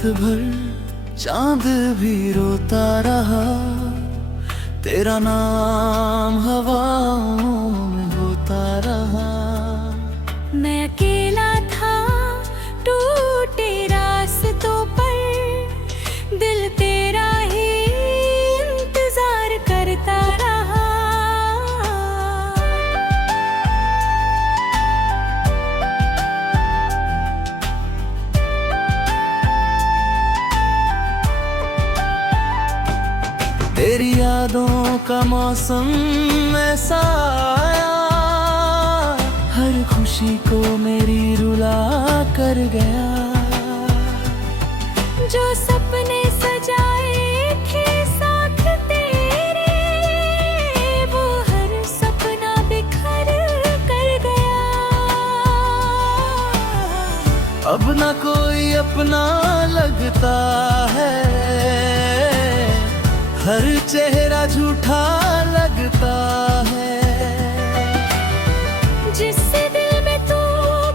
रात भर चांद भी रोता रहा, तेरा नाम हवाओं में होता रहा। मैं अकेला था टूटे रास्तों पर, दिल तेरा ही इंतजार करता रहा। तेरी यादों का मौसम ऐसा आया, हर खुशी को मेरी रुला कर गया। जो सपने सजाए थे साथ तेरे, वो हर सपना बिखर कर गया। अब ना कोई अपना लगता है, हर चेहरा झूठा लगता है। जिससे दिल में तू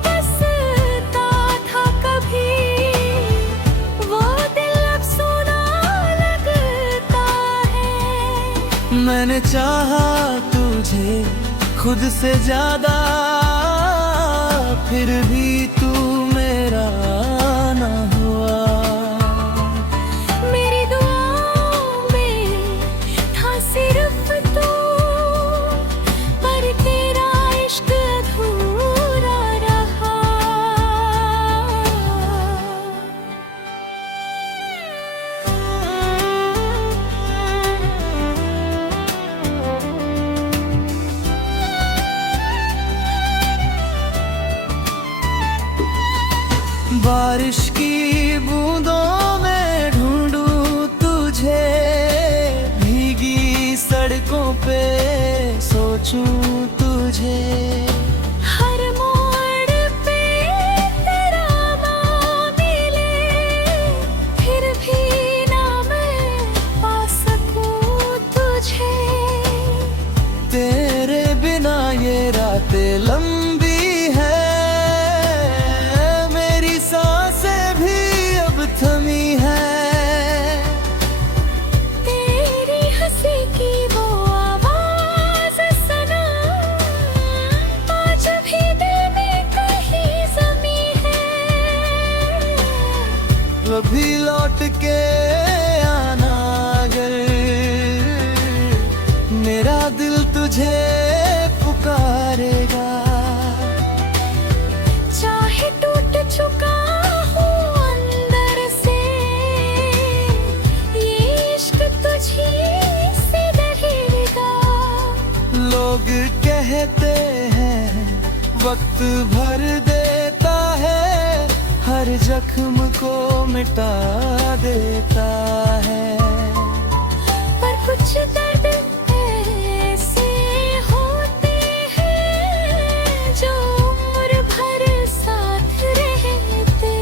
बसता था कभी, वो दिल अब सोना लगता है। मैंने चाहा तुझे खुद से ज्यादा, फिर भी तू मेरा ना हुआ। सिर्फ तू, पर तेरा इश्क अधूरा रहा। बारिश की बूंदों में ढूंढूं तुझे, सड़कों पे सोचूं तुझे। हर मोड़ पे तेरा नाम मिले, फिर भी ना मैं पा सकूं तुझे। तेरे बिना ये रातें लंबी है, मेरी सांसें भी अब थमी है। कभी लौट के आना अगर, मेरा दिल तुझे पुकारेगा। चाहे टूट चुका हूँ अंदर से, ये इश्क तुझी से रहेगा। लोग कहते हैं वक्त भर देता है, हर जख्म को मिटा देता है। पर कुछ दर्द ऐसे होते हैं, जो उम्र भर साथ रहते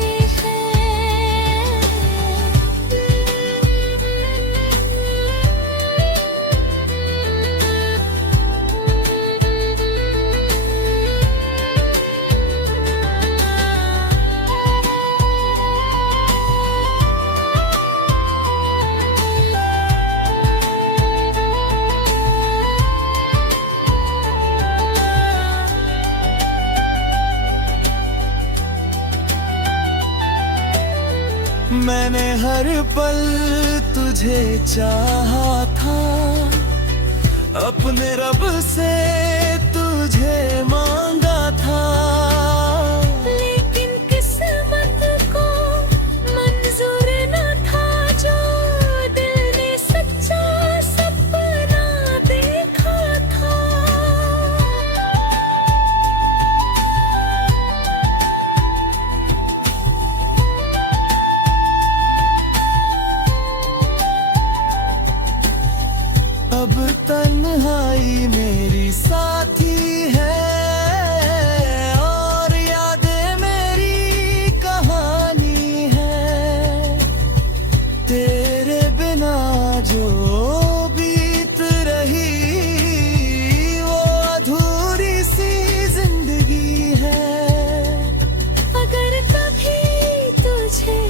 मैंने हर पल तुझे चाहा था, अपने रब से तुझे मांगा था। लेकिन किस्मत को मंजूर न था, जो दिल ने सच्चा सपना देखा था। अब तन्हाई मेरी साथी है, और यादें मेरी कहानी है। तेरे बिना जो बीत रही, वो अधूरी सी जिंदगी है। अगर कभी तुझे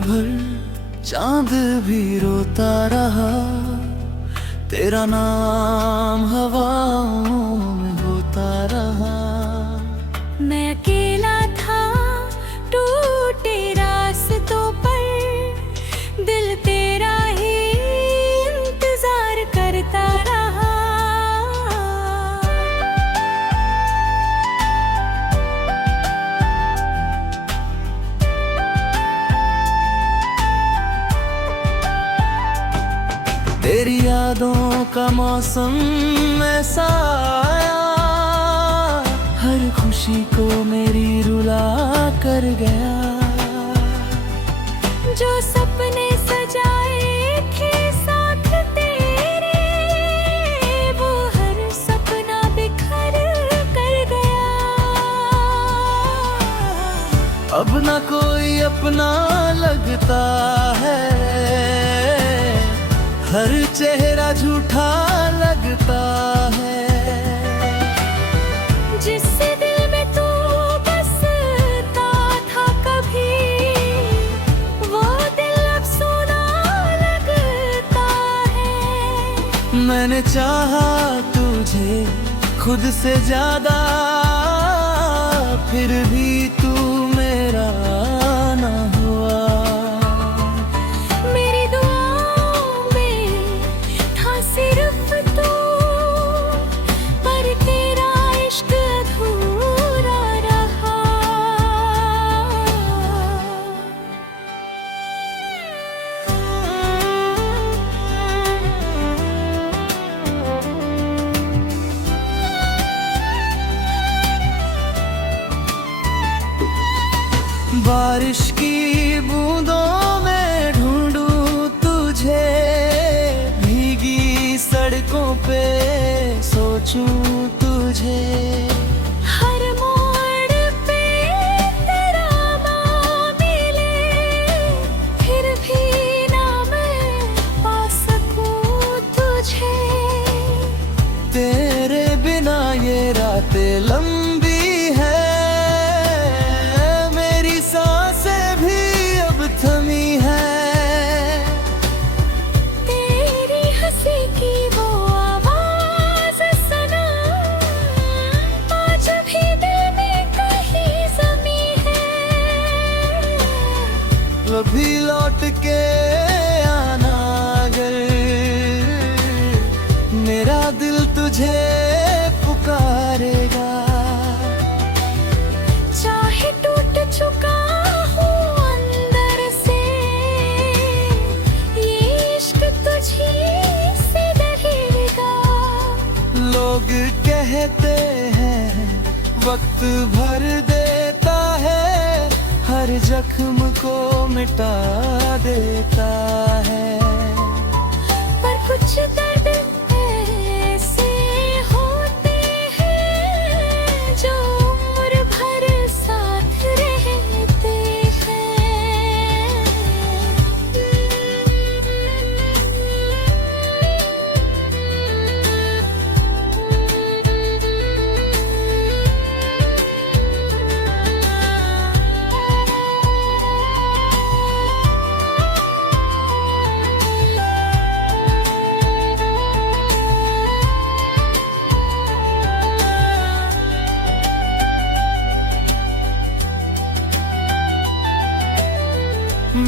भर चांद भी रोता रहा, तेरा नाम हवाओं में होता रहा। मैं अकेला था टूटे रास्तों पर, दिल तेरा ही इंतजार करता रहा। तेरी यादों का मौसम ऐसा आया, हर खुशी को मेरी रुला कर गया। जो सपने सजाए थे साथ तेरे, वो हर सपना बिखर कर गया। अब ना कोई अपना लगता है, हर चेहरा झूठा लगता है। जिससे दिल में तू बसता था कभी, वो दिल अब सोना लगता है। मैंने चाहा तुझे खुद से ज्यादा, फिर भी तू मेरा ना हुआ। मेरी दुआओं में था सिर्फ तू, पर तेरा इश्क अधूरा रहा। बारिश की बूंदों में ढूंढूं तुझे, भीगी सड़कों पे सोचूं तुझे। हर मोड़ पे तेरा नाम मिले, फिर भी ना मैं पा सकूं तुझे। तेरे बिना ये रातें लंबी है, मेरी सांसें भी अब थमी है। तेरी हंसी की वो आवाज सना, आज भी दिल में कहीं जमी है। कभी लौट के आना अगर, मेरा दिल तुझे पुकारेगा। चाहे टूट चुका हूँ अंदर से, ये इश्क तुझी से डरेगा। लोग कहते हैं वक्त भर देता है, हर जख्म को मिटा देता है। पर कुछ दर्द ऐसे होते हैं, जो उम्र भर साथ रहते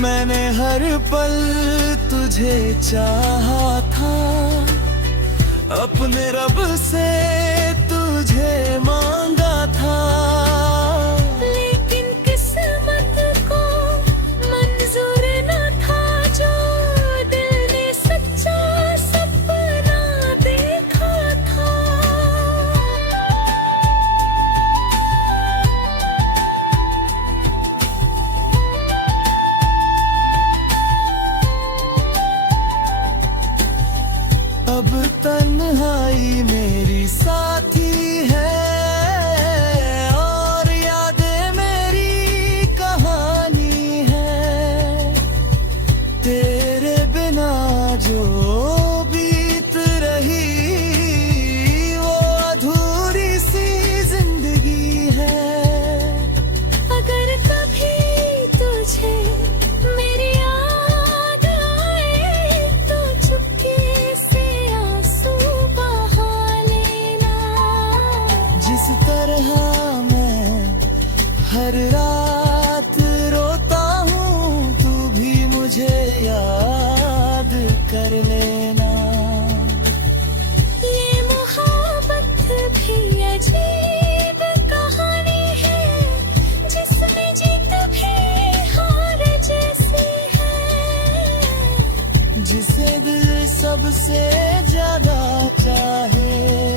मैंने हर पल तुझे चाहा था, अपने रब से तुझे मांगा था। लेकिन किस्मत को मंजूर न था, जो दिल ने सच्चा सपना देखा था। अब तन्हाई मेरी हर रात रोता हूँ, तू भी मुझे याद कर लेना। ये मोहब्बत भी अजीब कहानी है, जिसमें जीत भी हार जैसी है। जिसे दिल सबसे ज्यादा चाहे